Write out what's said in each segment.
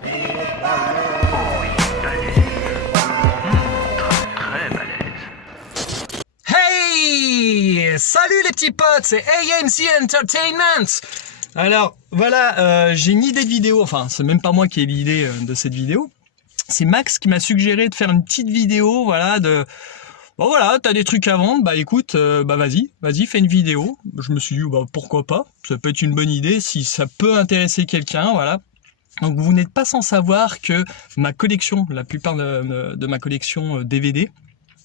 Oh, il est balèze. Très balèze. Hey! Salut les petits potes, c'est AMC Entertainment. Alors voilà, j'ai une idée de vidéo, enfin c'est même pas moi qui ai l'idée de cette vidéo. C'est Max qui m'a suggéré de faire une petite vidéo, voilà, de... Bon voilà, t'as des trucs à vendre, bah écoute, bah vas-y, fais une vidéo. Je me suis dit, bah pourquoi pas, ça peut être une bonne idée si ça peut intéresser quelqu'un, voilà. Donc vous n'êtes pas sans savoir que ma collection, la plupart de ma collection DVD,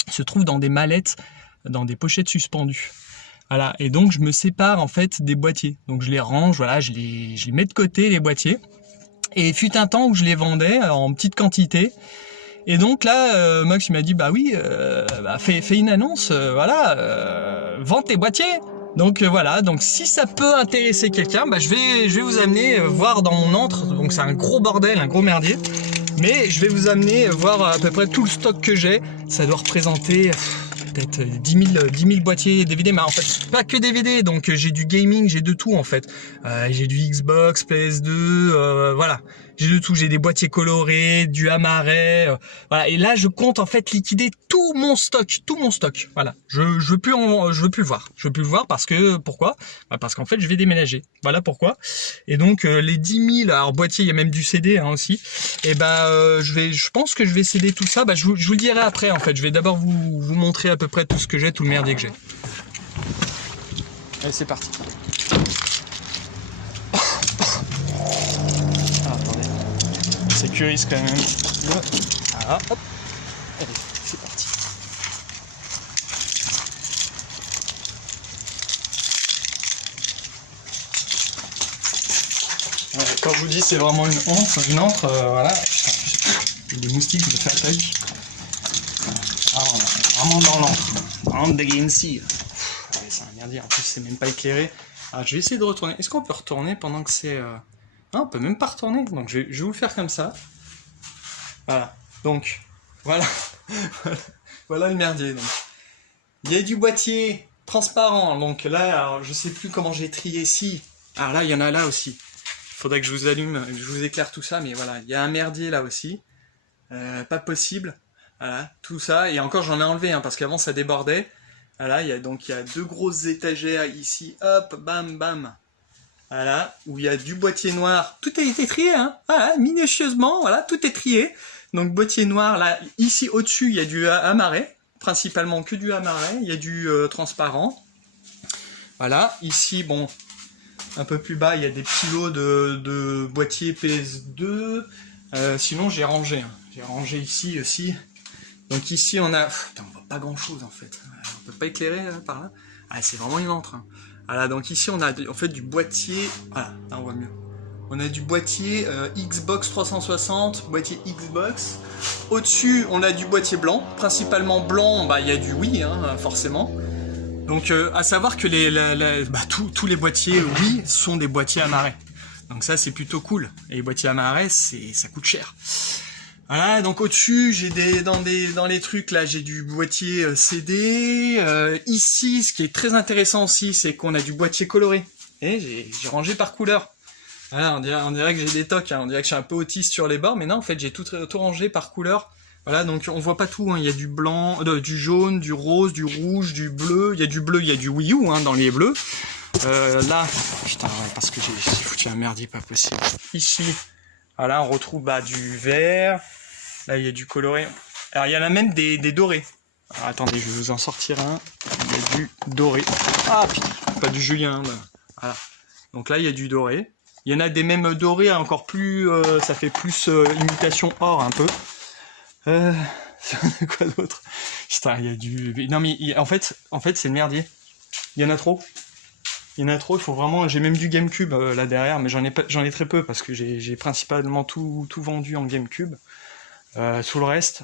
se trouve dans des mallettes, dans des pochettes suspendues. Voilà, et donc je me sépare en fait des boîtiers. Donc je les range, voilà, je les mets de côté les boîtiers. Et il fut un temps où je les vendais en petite quantité. Et donc là, Max il m'a dit, bah oui, fais une annonce, voilà, vends tes boîtiers. Donc voilà, donc si ça peut intéresser quelqu'un, bah je vais vous amener voir dans mon antre. Donc c'est un gros bordel, un gros merdier. Mais je vais vous amener voir à peu près tout le stock que j'ai. Ça doit représenter peut-être 10 000 boîtiers DVD, mais en fait pas que DVD, donc j'ai du gaming, j'ai de tout en fait. J'ai du Xbox, PS2, voilà. J'ai de tout, j'ai des boîtiers colorés, du Amaray, voilà. Et là, je compte en fait liquider tout mon stock, voilà. Je veux plus le voir parce que, pourquoi? Bah, parce qu'en fait, je vais déménager. Voilà pourquoi. Et donc, les 10 000, alors boîtiers, il y a même du CD hein, aussi. Et bah, je pense que je vais céder tout ça. Bah, je vous le dirai après en fait. Je vais d'abord vous montrer à peu près tout ce que j'ai, tout le merdier que j'ai. Allez, c'est parti. Sécurise quand même. Voilà, hop. Allez, c'est parti. Ouais, quand je vous dis c'est vraiment une antre, voilà. Putain, des moustiques, je fais attaque. Ah, on est vraiment dans l'antre. Antre de Gaincy. C'est un merdier, en plus c'est même pas éclairé. Alors, je vais essayer de retourner. Est-ce qu'on peut retourner pendant que c'est... Non, on peut même pas retourner, donc je vais vous le faire comme ça. Voilà, donc, voilà, voilà le merdier. Donc. Il y a du boîtier transparent, donc là, alors, je sais plus comment j'ai trié, si. Alors là, il y en a là aussi. Il faudrait que je vous allume, que je vous éclaire tout ça, mais voilà, il y a un merdier là aussi. Pas possible, voilà, tout ça, et encore j'en ai enlevé, hein, parce qu'avant ça débordait. Voilà, il y a deux grosses étagères ici, hop, bam, bam. Voilà, où il y a du boîtier noir. Tout a été trié, hein. Voilà, minutieusement, voilà, tout est trié. Donc boîtier noir, là, ici au-dessus, il y a du Amaray, principalement que du Amaray. Il y a du transparent. Voilà, ici, bon, un peu plus bas, il y a des petits lots de boîtiers PS2. Sinon, j'ai rangé. Hein. J'ai rangé ici aussi. Donc ici, on a... Putain, on voit pas grand-chose, en fait. On peut pas éclairer par là. Ah, c'est vraiment une antre, hein. Voilà, donc ici on a en fait du boîtier, voilà, là on voit mieux. On a du boîtier Xbox 360, boîtier Xbox. Au-dessus, on a du boîtier blanc, principalement blanc, bah il y a du Wii, hein, forcément. Donc à savoir que tous les boîtiers Wii sont des boîtiers Amaray. Donc ça c'est plutôt cool. Et les boîtiers Amaray, ça coûte cher. Voilà, donc au-dessus, j'ai dans les trucs là, j'ai du boîtier CD. Ici, ce qui est très intéressant aussi, c'est qu'on a du boîtier coloré. Et j'ai rangé par couleur. Voilà, on dirait que j'ai des tocs, hein, on dirait que je suis un peu autiste sur les bords, mais non, en fait, j'ai tout rangé par couleur. Voilà, donc on voit pas tout, hein. Il y a du blanc, du jaune, du rose, du rouge, du bleu. Il y a du bleu, il y a du Wii U hein, dans les bleus. Là, putain, ouais, parce que j'ai foutu un merdier pas possible. Ici, voilà, on retrouve du vert. Là, il y a du coloré. Alors, il y en a même des dorés. Alors, attendez, je vais vous en sortir un. Il y a du doré. Ah, putain, pas du Julien. Là. Voilà. Donc là, il y a du doré. Il y en a des mêmes dorés encore plus... ça fait plus imitation or, un peu. Quoi d'autre? Putain, il y a du... Non, mais en fait c'est le merdier. Il y en a trop. Il faut vraiment... J'ai même du GameCube là derrière, mais j'en ai très peu parce que j'ai principalement tout vendu en GameCube. Tout le reste,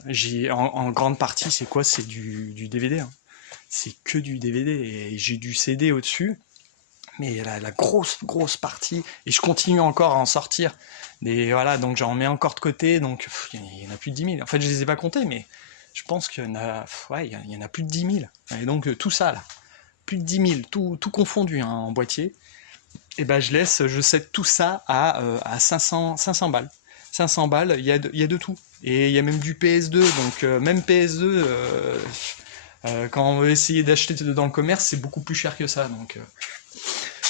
en grande partie, c'est quoi? C'est du DVD. Hein. C'est que du DVD et j'ai du CD au-dessus. Mais la grosse partie, et je continue encore à en sortir. Voilà, donc j'en mets encore de côté, donc il y en a plus de 10 000. En fait, je les ai pas comptés, mais je pense qu'il y en a, il y en a plus de 10 000. Et donc tout ça là, plus de 10 000, tout confondu hein, en boîtier. Et ben je cède tout ça à 500 balles. 500 balles, il y a de tout. Et il y a même du PS2, donc même PS2, quand on veut essayer d'acheter dans le commerce, c'est beaucoup plus cher que ça. Donc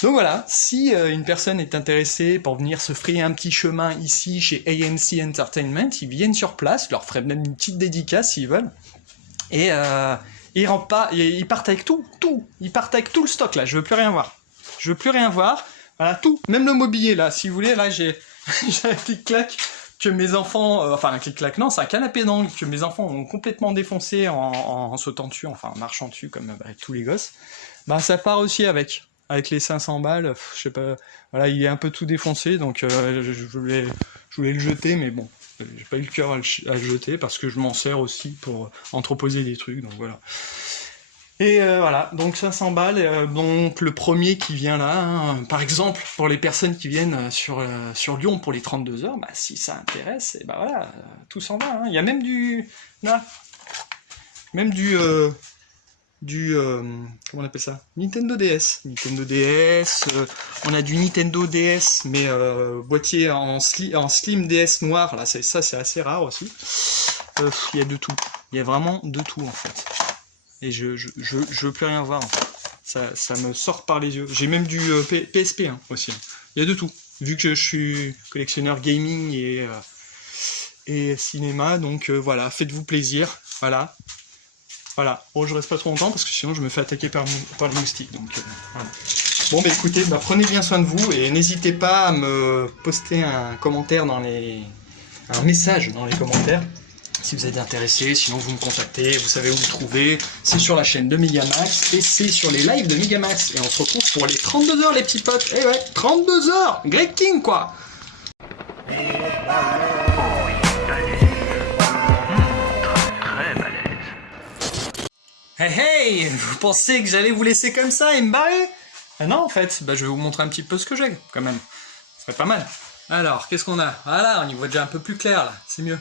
voilà, si une personne est intéressée pour venir se frayer un petit chemin ici chez ANC Entertainment, ils viennent sur place, je leur ferai même une petite dédicace s'ils veulent. Et ils partent avec tout. Ils partent avec tout le stock là, je veux plus rien voir. Voilà, tout, même le mobilier là, si vous voulez, là j'ai un clic-clac que mes enfants, enfin un clic-clac, non, c'est un canapé d'angle que mes enfants ont complètement défoncé en sautant dessus, enfin en marchant dessus comme avec tous les gosses. Bah ça part aussi avec les 500 balles, je sais pas, voilà, il est un peu tout défoncé, donc je voulais le jeter, mais bon, j'ai pas eu le cœur à le jeter parce que je m'en sers aussi pour entreposer des trucs, donc voilà. Et voilà, donc 500 balles, donc le premier qui vient là, hein, par exemple, pour les personnes qui viennent sur Lyon pour les 32 heures, bah si ça intéresse, et bah voilà, tout s'en va, hein. Il y a même comment on appelle ça, Nintendo DS, on a du Nintendo DS, mais boîtier en slim DS noir, là, ça c'est assez rare aussi, il y a de tout, il y a vraiment de tout en fait. Et je veux plus rien voir en fait. Ça me sort par les yeux. J'ai même du PSP hein, aussi. Il y a de tout. Vu que je suis collectionneur gaming et cinéma, donc voilà, faites-vous plaisir. Voilà. Bon, je reste pas trop longtemps parce que sinon je me fais attaquer par les moustiques. Donc voilà. Bon bah écoutez, prenez bien soin de vous et n'hésitez pas à me poster un commentaire un message dans les commentaires. Si vous êtes intéressé, sinon vous me contactez, vous savez où me trouver, c'est sur la chaîne de Megamax et c'est sur les lives de Megamax. Et on se retrouve pour les 32 heures les petits potes. Eh ouais, 32 heures, Great King quoi. Oh oui, balèze. Très balèze. Hey hey, vous pensez que j'allais vous laisser comme ça et me barrer? Ah non en fait, je vais vous montrer un petit peu ce que j'ai quand même. Ce serait pas mal. Alors, qu'est-ce qu'on a? Voilà, on y voit déjà un peu plus clair là, c'est mieux.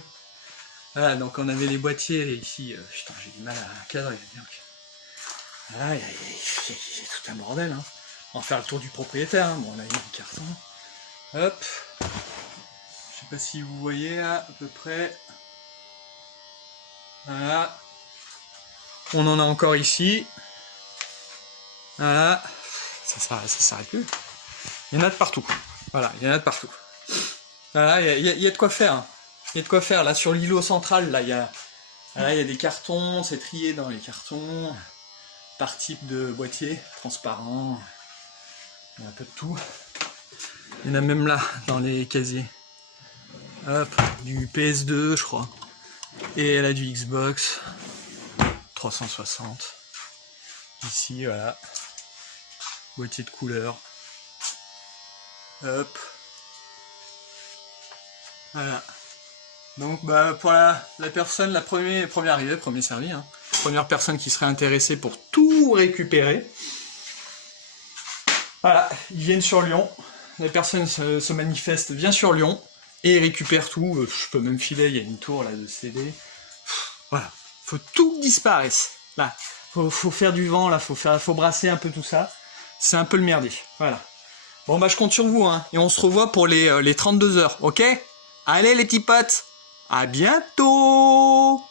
Voilà, donc on avait les boîtiers ici, putain j'ai du mal à cadrer, voilà, il y a tout un bordel, hein. On va faire le tour du propriétaire, hein. Bon on a mis du carton, hop, je sais pas si vous voyez là, à peu près, voilà, on en a encore ici, voilà, ça s'arrête plus, il y en a de partout, voilà, il y en a de partout, voilà, il y a de quoi faire, hein. Il y a de quoi faire, là sur l'îlot central, là il y a des cartons, c'est trié dans les cartons, par type de boîtier, transparent, il y a un peu de tout. Il y en a même là, dans les casiers. Hop, du PS2 je crois, et là du Xbox 360. Ici, voilà, boîtier de couleur. Hop. Voilà. Donc pour la personne, la première arrivée, premier servi, hein, première personne qui serait intéressée pour tout récupérer. Voilà, ils viennent sur Lyon, les personnes se manifestent, viennent sur Lyon et récupèrent tout. Je peux même filer, il y a une tour là de CD. Voilà, faut tout que disparaisse. Là, faut faire du vent, là, faut brasser un peu tout ça. C'est un peu le merdier. Voilà. Bon je compte sur vous, hein, et on se revoit pour les 32 heures, ok? Allez les petits potes! À bientôt!